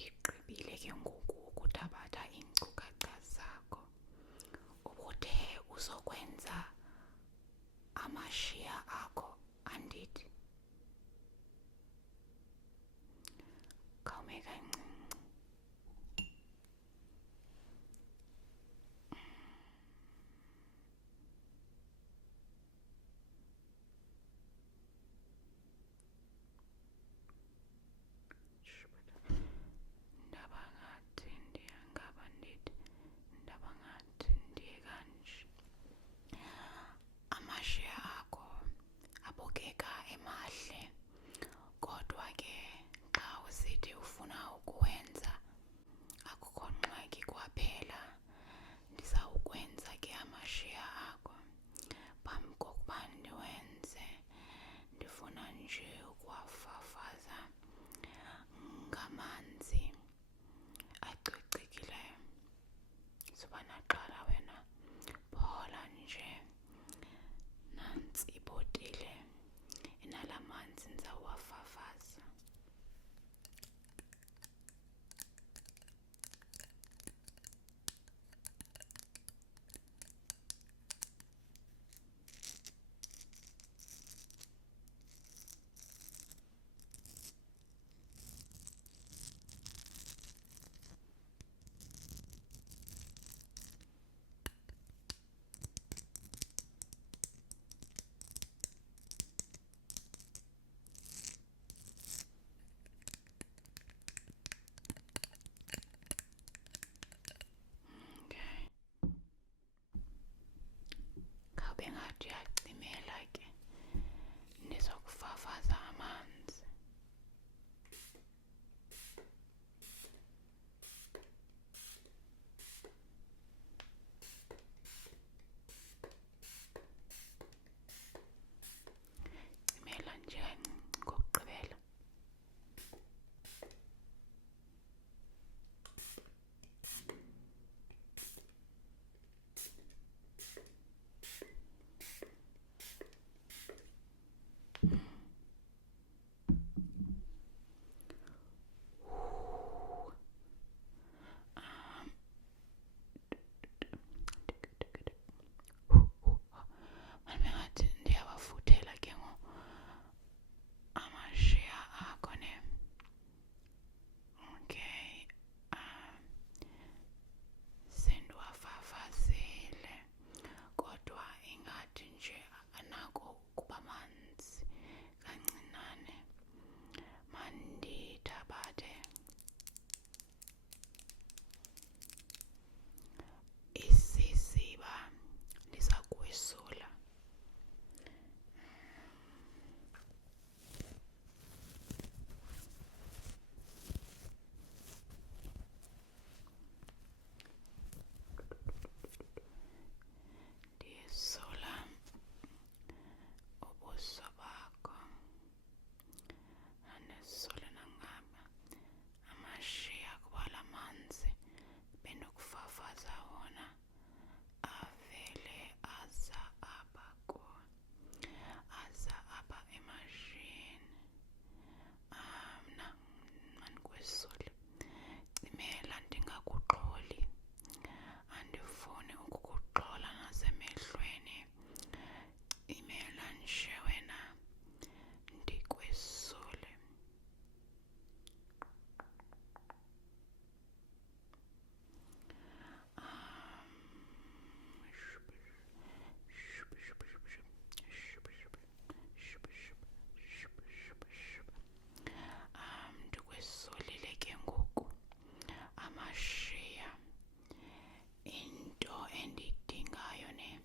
Ndigqibile ke ngoku ukuthabatha iinkcukacha zakho. Ubuthe uzokwenza amashiya akho, andithi? Khawume kancinci. Ndaba ngathi ndiyangaba ndithi, ndaba ngathi ndiye kanje. Amashiya akho abukeka emahle, kodwa ke xa usithi ufuna ukuwenza akukho ngxaki kwaphela. Ndizawukwenza ke amashiya akho. Phambi kokuba ndiwenze, ndifuna nje ukuwafafaza ngamanzi acocekileyo. Suba naqala wena, phola nje. Nantsi ibhotile inala manzi ndizawuwafafaza. Okay. Khawube ngathi uyacimela ke. Ndizokufafaza amanzi. Cimela nje kancinci ngokugqibela. Manje ngathi ndiyawafuthela ke ngoku amashiya akho ne. Okay. Sendiwafafazile, kodwa ingathi nje anako ukuba manzi kancinane. Mandithabathe isisiba ndiza kuwisula. Ndiyisula ubuso bakho, andisule nangapha amashiya kuba la manzi bendikufafaza wona avele aza apha aza apha emashiyeni. Mna mandikwisule. Cimela, ndingakuxholi. Andifuni ukukuxhola nasemehlweni. Cimela nje wena, ndikwisule. Ndikwisulile ke ngoku amashiya. Into endiyidingayo ne,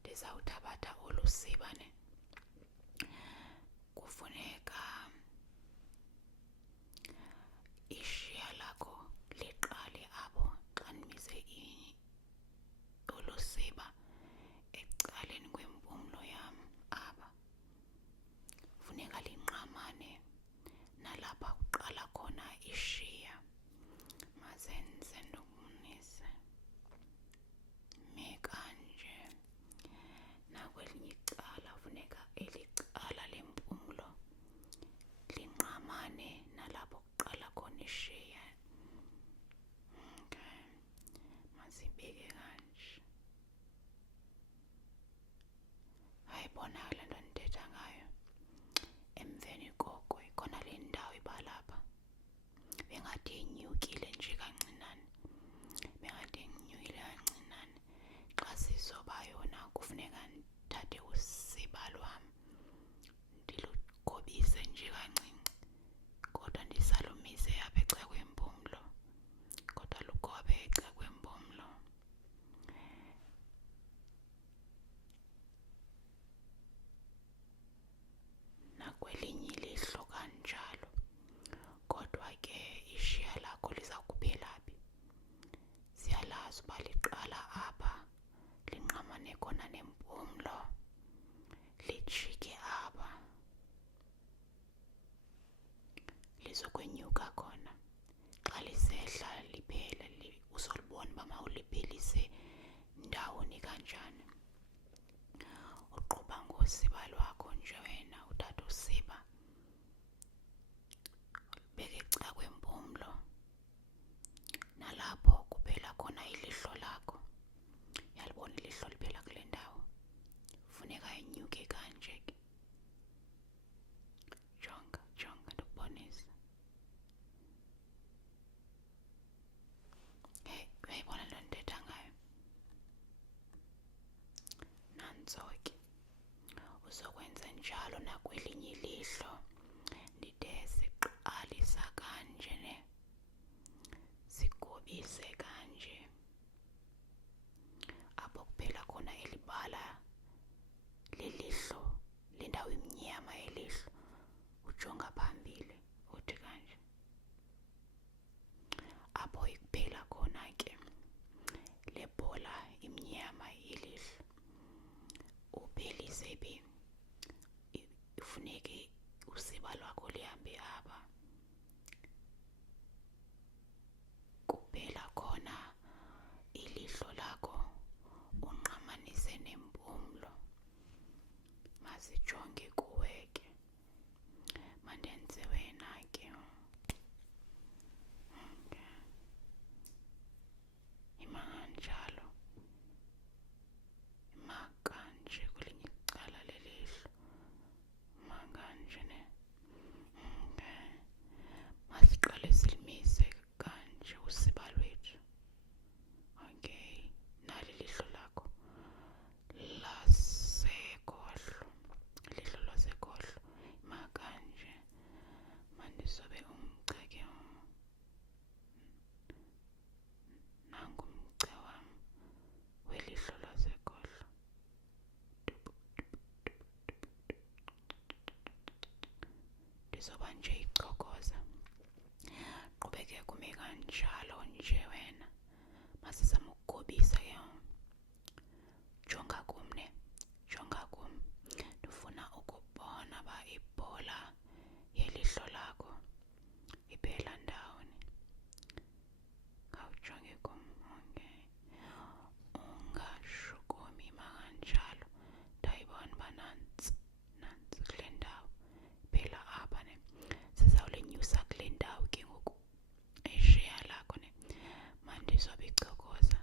ndizawuthabatha olu siba ne. Kufuneka ishiya lakho liqale apho xa ndimise olu siba ecaleni kwempumlo yam apha. Funeka linqamane nalapha kuqala khona ishiya. Mazenze ndokumise. Me kanje. mengathi inyukile nje kancinane, mengathi inyukile kancinane. Xa sizoba yona kufuneka ndithathe usiba lwam ndilugobise nje kancinci, kodwa ndisalumise apha ecakwempumlo, kodwa lugobe ecakwempumlo. Nakwelinye ilihlo kanjalo, kodwa ke ishiya lakho liza kuphela phi? Siyalazi uba liqala apha linqamane khona nempumlo, lijike apha lizokwenyuka khona. Xa lisehla liphela uzolibona uba mawuliphelise ndawoni kanjani. Uqhuba ngosiba lwakho nje wena, uthatha usiba ubeke ecakwempumlo, nalapho kuphela khona ilihlo lakho. Uyalibona ilihlo liphela kule ndawo, funeka inyuke kanje ke. Jonga ndikubonisa. Uyayibona le nto ndithetha ngayo? Nantso ke, uzokwenza njalo nakwelinye ilihlo. Ndide siqalisa kanje ne, sigobise kanje, apho kuphela khona elibala lelihlo, le ndawo imnyama yelihlo, ujonga phambili uthi kanje. Apho ikuphela khona ke le bhola imnyama yelihlo, uphelise phi? Kufuneke usiba lwakho lihambe apha, kuphela khona ilihlo lakho, unqamanise nempumlo. Masijonge kuwe ke, mandenze wena ke. Okay. Ima kanjalo, ima kanje kwelinye icala lelihlo, ima kanje ne. Okay. Masiqale silimise kanje usiba lwethu. Okay, nali ilihlo lakho lasekhohlo, ilihlo lasekhohlo, ima kanje. Mandisobe umgca ke, nangu umgca wam welihlo lasekhohlo. Ndizoba nje icokoza, qhubekeka ume kanjalo nje wena. Masizame ukugobisa ke, jonga kum ne, jonga kum. Ndifuna ukubona uba ibhola yelihlo lakho iphela ndawoni. Khawujonge kum, okay. Ungashukumi, ima kanjalo. Ndayibona uba nantsi kule ndawo, iphela apha ne. Sizawulenyusa kule ndawo ke ngoku, eshiya lakho ne. Mandizobe icokoza.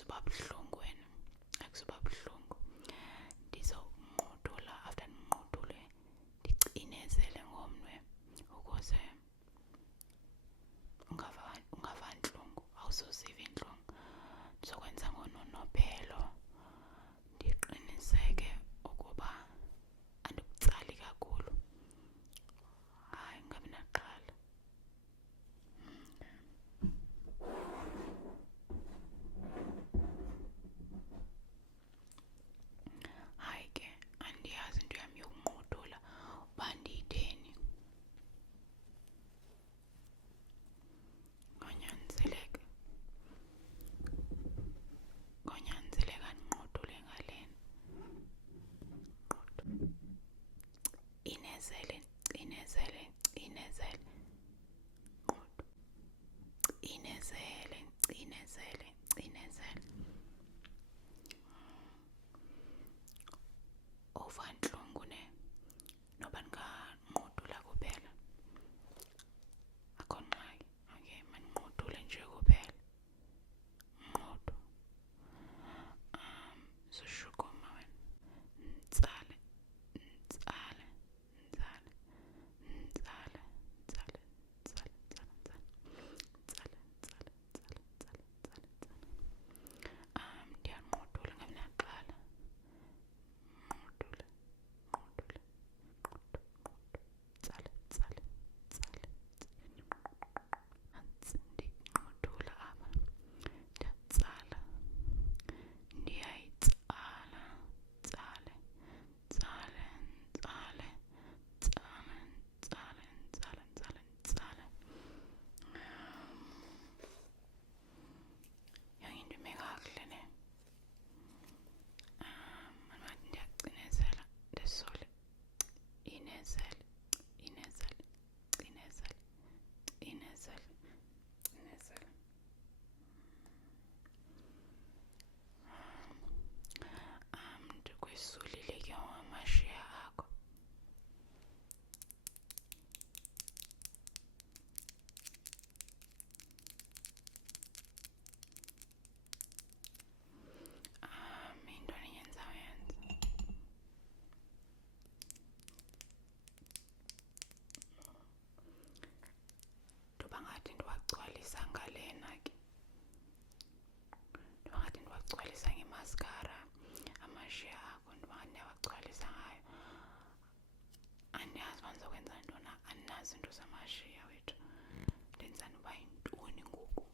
akuzuba buhlungu wena, akuzuba buhlungu. Ndizawunqudula, after ndinqudule ndicinezele ngomnwe ukuze ungava ntlungu, awusoziva intlungu. Ndizokwenza ngononophelo, ndiqiniseke ukuba andikutsali kakhulu, hayi ungabi naxhala. Hayi ke, andiyazi into yam yokunqudula uba ndiyitheni. Konyanzeleka ndinqudule ngalena. Cinezele, cinezele, cinezele. Nqudu. Cinezele, cinezele, cinezele. Uva ntlungu ne? Noba ndinganqudula kuphela? Akho ngxaki. Okay, mandinqudule nje kuphela. Nqudu. Sushukuma wena. Ntsale, ntsale, ntsale, ntsale, ntsale, ntsale, ntsale, ntsale, ntsale, ntsale, ntsale, ntsale. Ndiyanqudula ungabi naxhala. Nqudule, nqudule, nqudu, nqudu, ntsale, ntsale, ntsale. Ndinqudula apha. Ndiyatsala. Ndiyayitsala. Tsale, tsale, tsale, tsale, tsale, tsale, tsale, tsale. Yonke into ime kakuhle ne? Manje ndiyacinezela, ndisole. Inezele, inezele, cinezele, cinezele, cinezele. Ndikwisulile ke amashiya akho. Yintoni enyenza uyenza? Ndoba ngathi ndiwagcwalisa ngalena ke. Ndoba ngathi ndiwagcwalisa ngemaskara amashiya akho, ndoba ngathi ndiyawagcwalisa ngayo. Andiyazi uba ndizokwenza ntoni, andinazo into zamashiya wethu. Ndenza noba yintoni ngoku.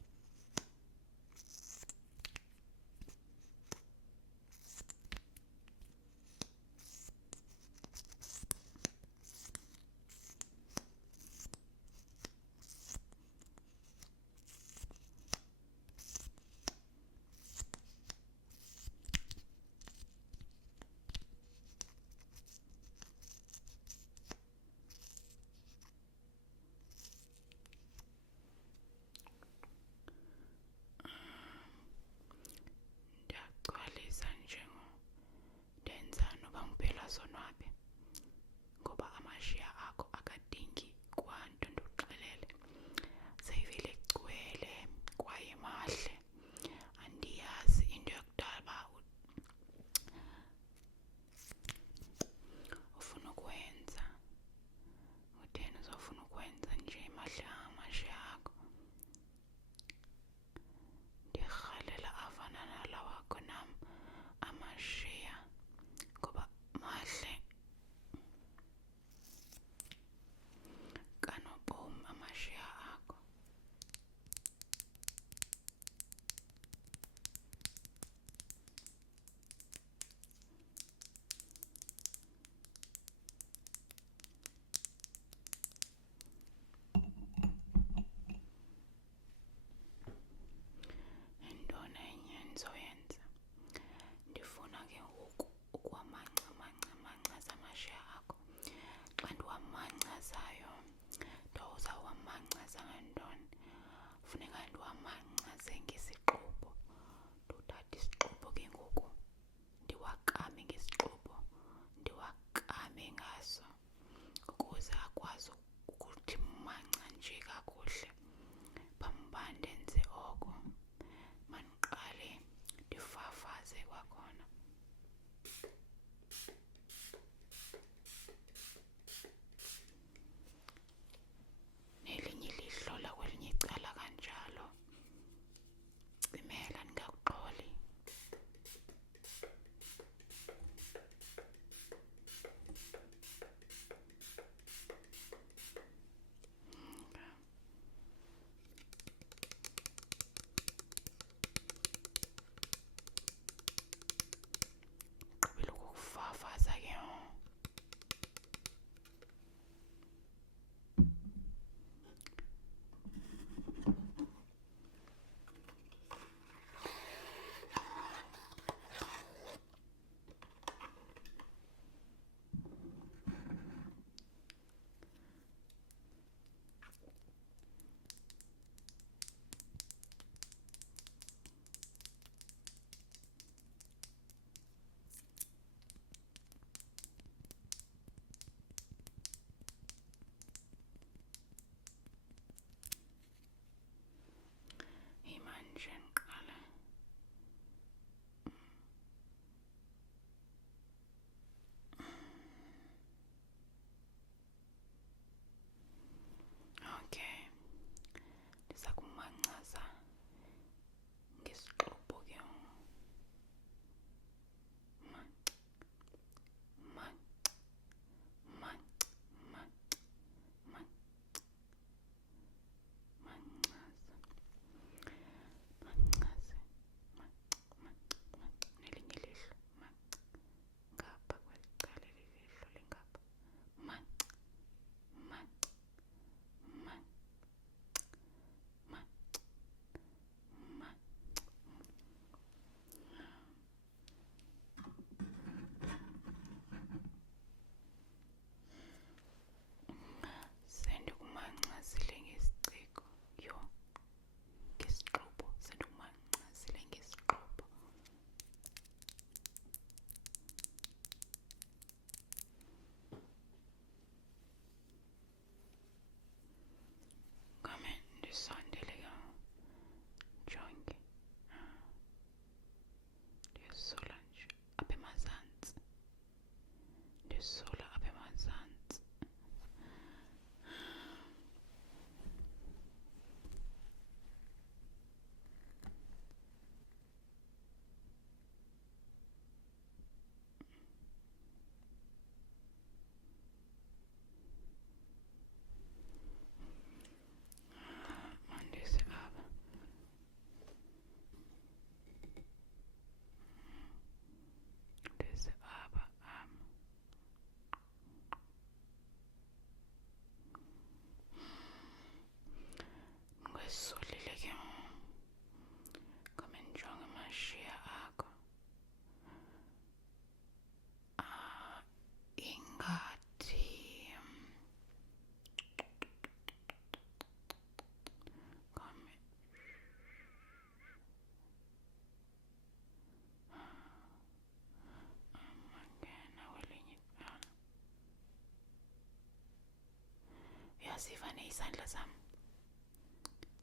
uyasiva nezandla zami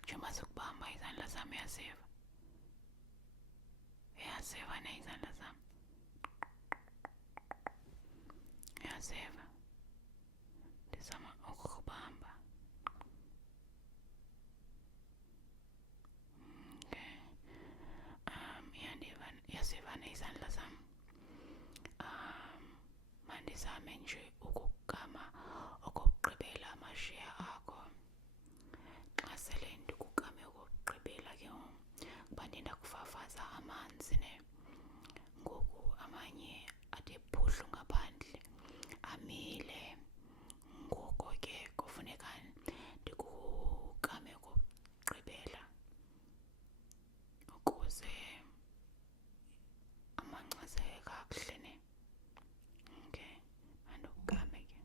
njengoba sokubamba izandla zami uyasiva nezandla zami uyasiva ndizama ukubamba okay uyasiva nezandla zami mandizame nje ukugama okokugqibela amashiya akho xa sele ndikugame okokugqibela ke kuba ndakufafaza amanzi ngoku amanye athe phuhlu ngaphandle amile ngoko ke kufuneka ndikugame okokugqibela ukuze amanxazeke kakuhle okay andikugame ke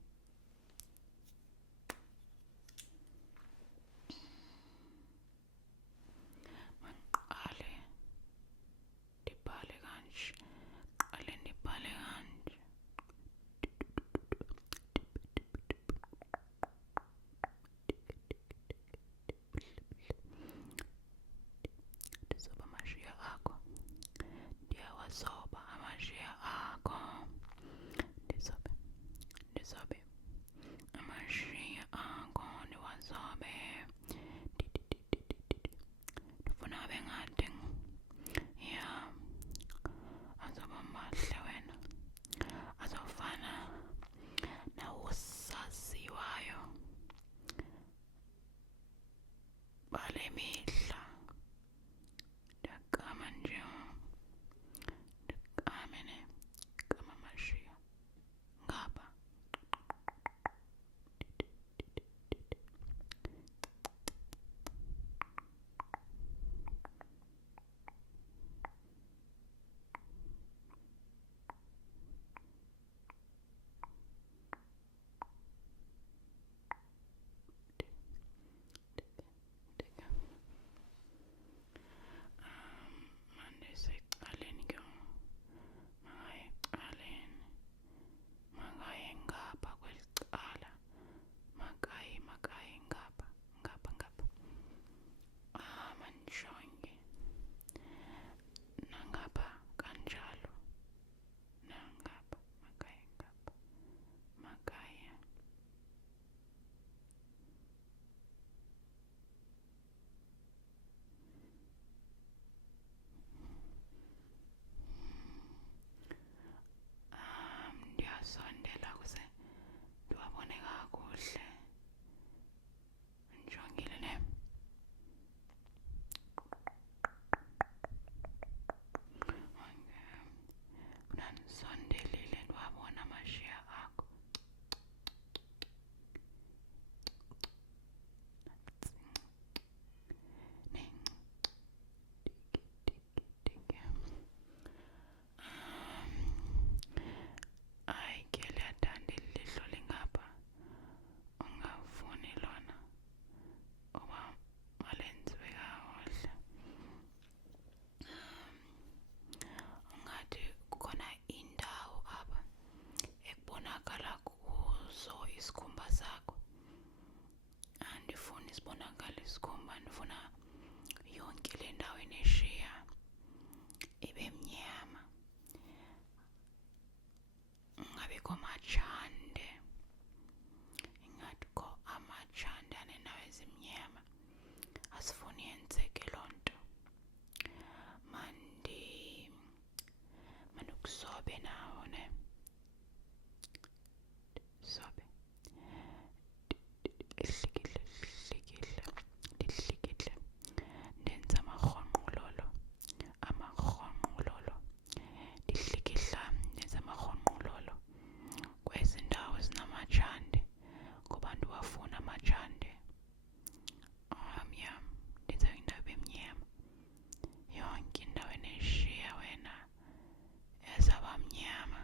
mandiqale ndibhale kanje ndizoba amashiya akho ndiyawazoba amashiya akho ndizobe amashiya akho ndiwazobe ndifuna abe ngathi ya azoba mahle wena azofana nawosaziwayo bale mihla ndiyagama nje gama amashiya ngapha mandisecaleni ke makaye ngapha kweli cala makaye ngapha mandijonge nangapha kanjalo nangapha makaye ndiyasondela ukuze ndiwabone kakuhle ndijongile ndandisondelile ndiwabona amashiya akho hayi ke liyathanda eli lihlo lingapha ungafuni lona uba malenziwe kakuhle ungathi kukhona indawo apha ekubonakala kuzo isikhumba sakho andifuni sibonakale isikhumba ndifuna yonke le ndawo eneshiya ibe mnyama ingabikho matshande ingathi kho amatshande anendawo ezimnyama asifuni yenzeke loo nto mandikusobe nawo sobe ndihlikidle ndenze amarhonqulolo ndihlikidla ndenze amarhonqulolo kwezi ndawo zinamatshande ngoba ndiwafuna amatshande amnyama ndenza indawo emnyama yonke indawo eneshiya wena ezaba mnyama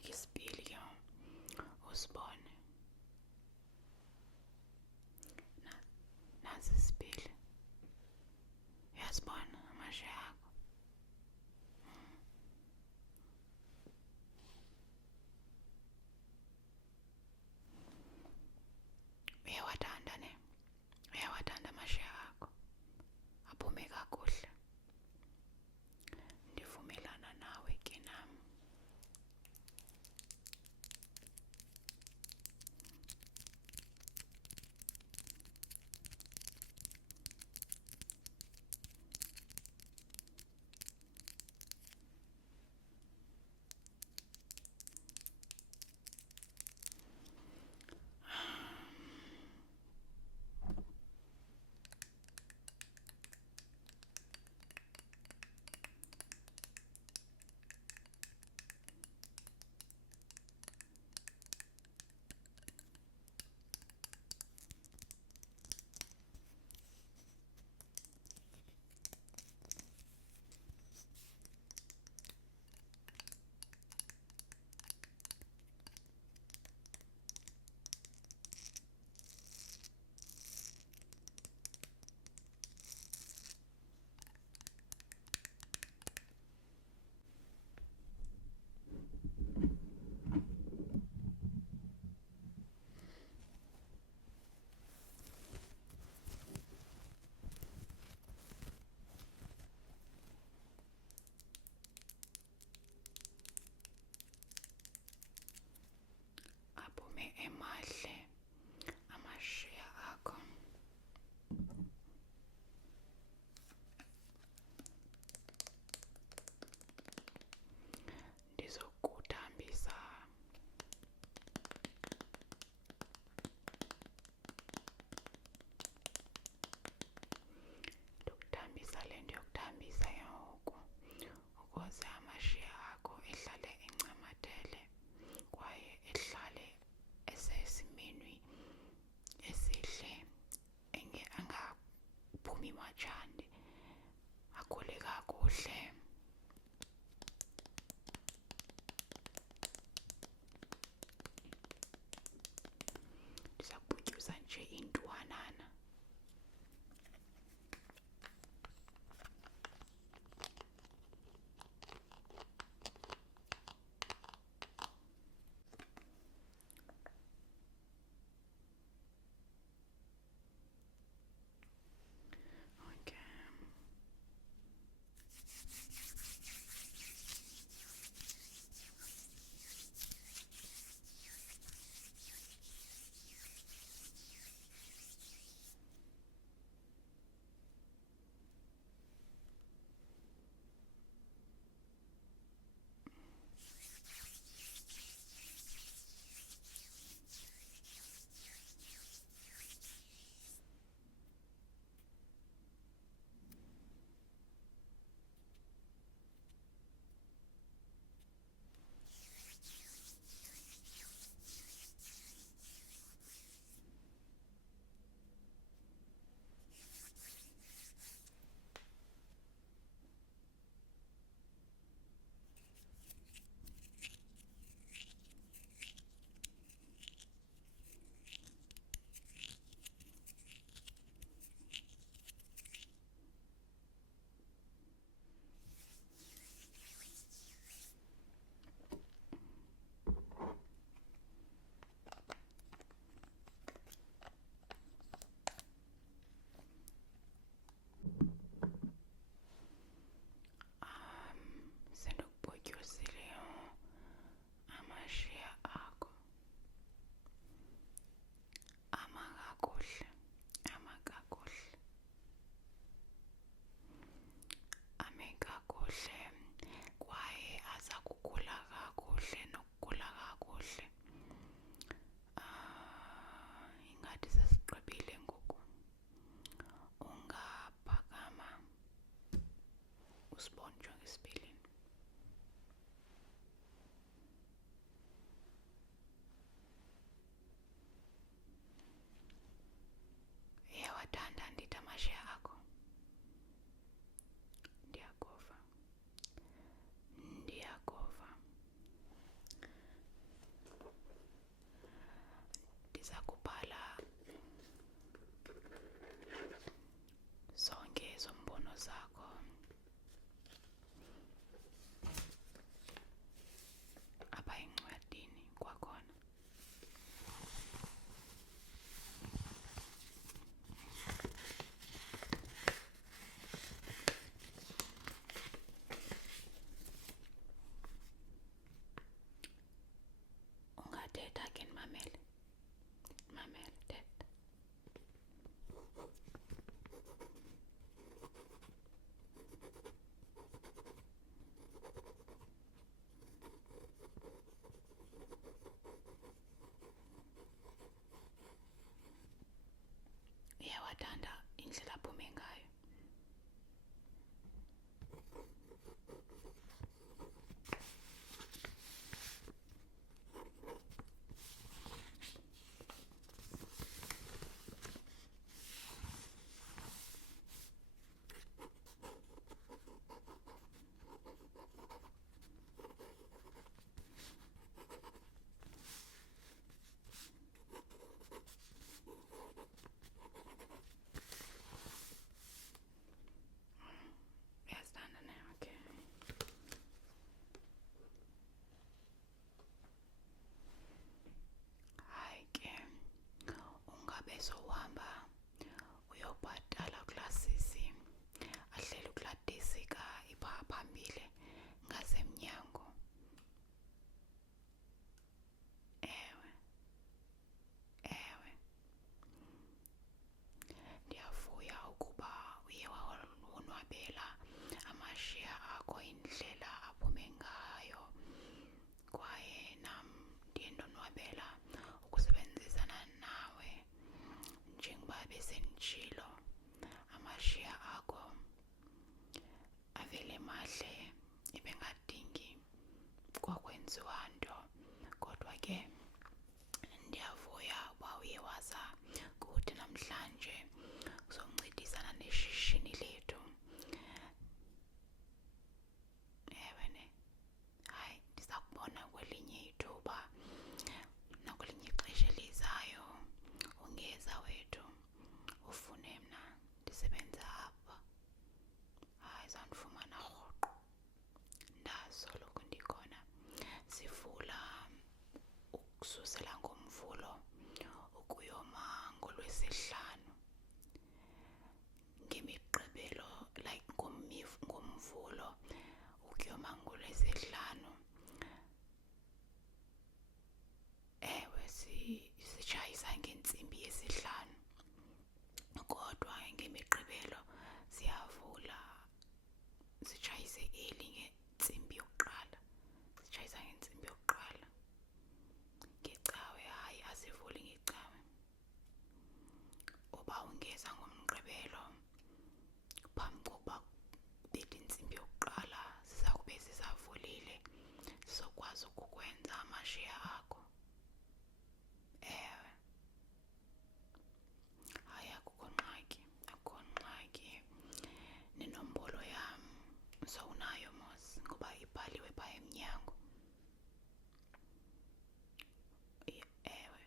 ngizokunika isipili ke usibone. Nasi isipili. Uyasibona amasheya akho? Uyawathanda ne? Uyawathanda amasheya akho? Aphume kakuhle. Ndivumelana nawe ke nami. Aphume emahle amasheya akho. Ndizokuthambisa le nto yokuthambisa ke ngoku ukuze amasheya akho ehlale encamathele kwaye ehlale esesimeni esihle, angaphumi matshandi, akhule kakuhle. Ndiza kuputyuza nje intwanana. Okay. Uyawathanda indlela aphume ngayo. Uyazithanda na? Okay. Hayi ke, ungabe sohamba uyobhatala kulasisi ahleli ukuladisika ipha phambili ngasemnyango. Ewe, ewe, ndiyavuya ukuba uye wawonwabela amashiya akho, indlela aphume ngayo, kwaye nam ndiye ndonwabela ukusebenzisana nawe. Njengoba besenditshilo, amashiya akho avele mahle, ebengadingi kwakwenziwa nto. Kodwa ke ndiyavuya uba uye waza kuthi namhlanje uzoncedisana neshishini lethu. Ewe ne, hayi, ndiza kubona kwelinye ithuba nakwelinye ixesha elizayo ungeza wethu ufune mna ndisebenza apha. Hayi, zawundifumana rhoqo, ndasoloko ndikhona. Sivula ukususela ngoMvulo ukuyoma ngoLwesihlanu. NgemiGqibelo, like ngoMvulo ukuyoma ngoLwesihlanu. Ewe, sitshayisa ngentsimbi yesihlanu, kodwa ngemiGqibelo siyavula sitshayise early ngentsimbi yokuqala. Sitshayisa ngentsimbi yokuqala. Ngecawe, hayi, asivuli ngecawe. Uba ungeza ngoMgqibelo phambi kokuba bethi intsimbi yokuqala, siza kube sisavulile sizokwazi ukukwenza amashiya akho. Ewe, hayi, akukho ngxaki, akukho ngxaki. Nenombolo yam sowunayo mos, ngoba ibhaliwe phaa emnyango. Ewe,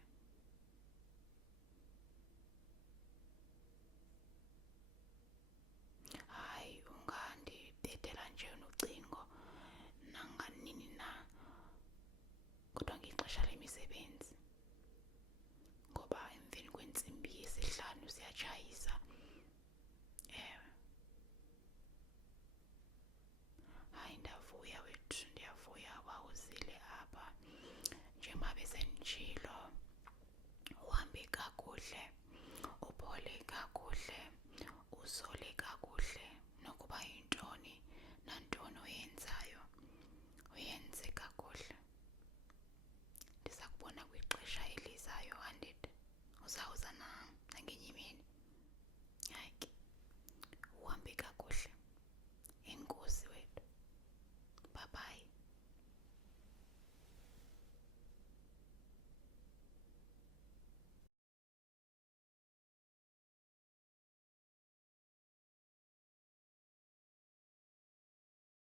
hayi, ungandibethela nje unocingo nanganini na, kodwa ngexesha lemisebenzi, ngoba emveni kwentsimbi yesihlanu siyatshayisa. Ewe, hayi, ndavuya wethu, ndiyavuya uba uzile apha. Njengoba besenditshilo, uhambe kakuhle, uphole kakuhle, uzole kakuhle. Nokuba yintoni nantoni oyenzayo, uyenze kakuhle. Ndiza kubona kwixesha elizayo, andit uzawuza na?